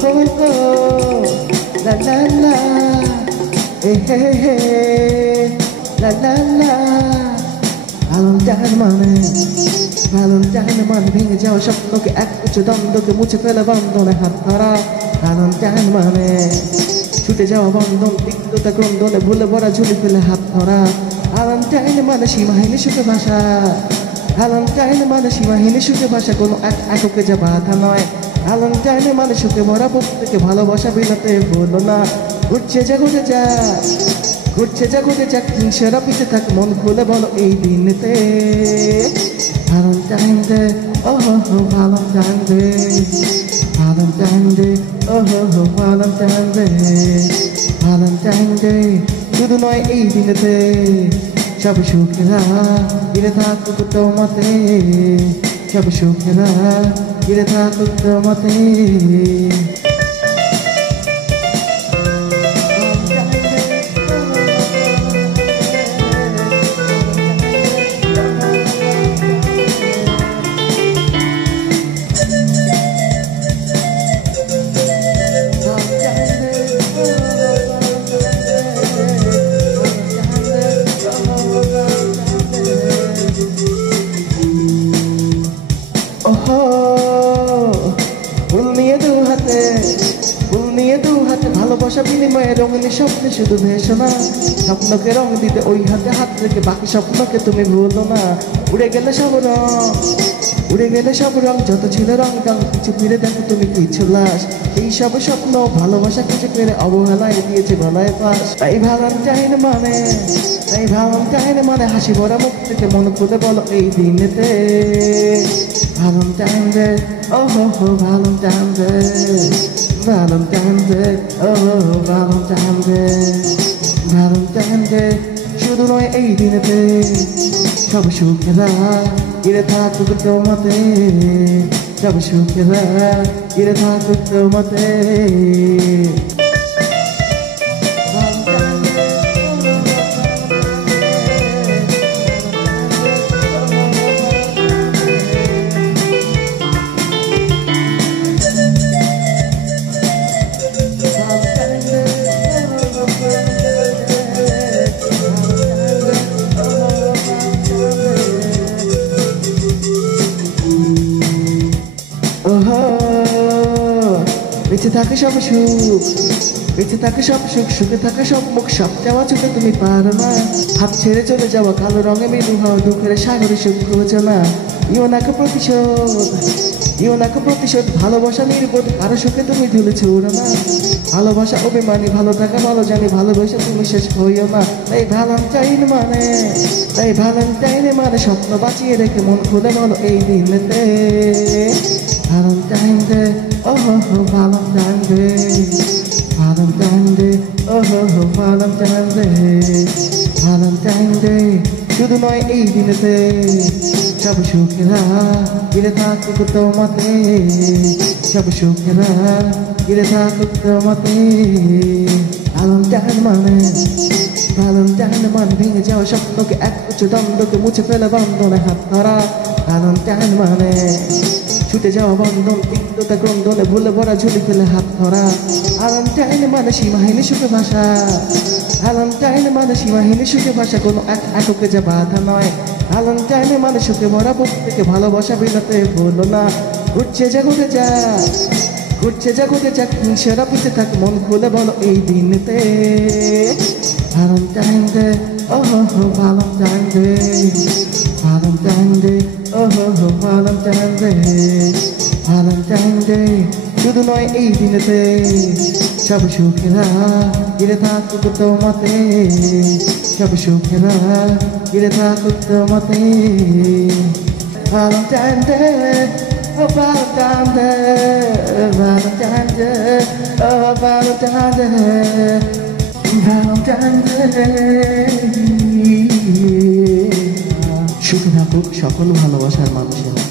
ho ho, la la la, hey hey hey, la la la. Valentine মানে ভেঙে যাওয়া স্বপ্নকে এক উচ্চ দ্বন্দ্বকে মুছে ফেলে বন্ধনে হাত ধরা। Valentine মানে ছুটে যাওয়া বন্ধন তিক্ততা ক্রন্দনে ভুলে ভরা ঝুলি ফেলে হাত ধরা। Valentine মানে সীমাহীন সুখে ভাষা। Valentine মানে সীমাহীন সুখে ভাষা, কোনো এক এককে যা বাধা নয়। Valentine মানে সুখে ভরা বুক থেকে ভালোবাসা বিলাতে বলো না। ঘুরছে যা ঘুরে যা, ঘুরছে যা ঘুরে যাক, হিংসেরা পিছে থাক, মন খুলে বলো এই দিনেতে। Valentine Day, oh ho ho, Valentine Day, Valentine Day, oh ho ho, Valentine Day, Valentine Day. শুধু নয় এই দিনেতে সব সুখেরা ঘিরে থাকুক তোমাতে, সব সুখেরা ঘিরে থাকুক তোমাতে। ভালোবাসা বিনিময়ে রঙিন স্বপ্নে শুধু ভেসো না, স্বপ্নকে রং দিতে ওই হাতে হাত রেখে বাকি স্বপ্নকে তুমি ভুলো না। উড়ে গেলে সব রং, উড়ে গেলে সব রং, যত ছিল রং রং, কিছু ফিরে দেখো তুমি কিছু লাশ। এই সব স্বপ্ন ভালোবাসা কিছু পেরে অবহেলায় দিয়েছে গলায় ফাঁস। তাই ভ্যালেন্টাইন মানে, তাই ভ্যালেন্টাইন মানে হাসি ভরা মুখ থেকে মন খুলে বলো এই দিনেতে। Valentine Day, oh ho ho, Valentine Day, Valentine Day, oh ho ho, Valentine Day, Valentine Day. শুধু নয় এই দিনেতে সব সুখেরা ঘিরে থাকুক তোমাতে, সব সুখেরা ঘিরে থাকুক তোমাতে। বেঁচে থাকে সব সুখ, বেঁচে থাকে সব সুখ, সুখে থাকে সব মুখ, সব চাওয়া চোখে তুমি পারো না। হাত ছেড়ে চলে যাওয়া কালো রঙে মৃদু হওয়া দুঃখের সাগরে সুখ খোঁজো না। ইওনাকে প্রতিশোধ, ইওনাকে প্রতিশোধ, ভালোবাসা নির্বোধ, কারো সুখে তুমি ঝুলেছ উড়ো না। ভালোবাসা অভিমানী, ভালো থাকা ভালো জানি, ভালোবাসা তুমি শেষ হইও না। তাই ভ্যালেন্টাইন মানে, তাই ভ্যালেন্টাইন মানে স্বপ্ন বাঁচিয়ে রেখে মন খুলে বলো এই দিনেতে। Valentine Day, oh ho ho, Valentine Day, Valentine Day, oh ho ho, Valentine Day, Valentine Day. শুধু নয় এই দিনেতে সব সুখেরা ঘিরে থাকুক তোমাতে, সব সুখেরা ঘিরে থাকুক তোমাতে। Valentine মানে, Valentine মানে ভেঙে যাওয়া স্বপ্নকে এক উচ্চ দ্বন্দ্বকে মুছে ফেলে বন্ধনে হাত ধরা। Valentine মানে ছুটে যাওয়া বন্ধন তিক্ততা ক্রন্দনে ভুলে ভরা ঝুলি ফেলে হাত ধরা। Valentine মানে সীমাহীন সুখে ভাষা। Valentine মানে সীমাহীন সুখে ভাষা, কোনো এক এককে যা বাধা নয়। Valentine মানে সুখে ভরা বুক থেকে ভালোবাসা বিলাতে বলো না। ঘুরছে যা ঘুরে যা, ঘুরছে যা ঘুরে যাক, হিংসেরা পিছে থাক, মন খুলে বলো এই দিনেতে। Valentine Day, oh ho ho, Valentine Day, Valentine Day, oh ho ho, Valentine Day, Valentine Day. শুধু নয় এই দিনেতে সব সুখেরা ঘিরে থাকুক তোমাতে, সব সুখেরা ঘিরে থাকুক তোমাতে। Valentine Day, oh Valentine Day, Valentine Day, oh Valentine Day, Valentine Day. সুখে থাকুক সকল ভালোবাসার মানুষেরা।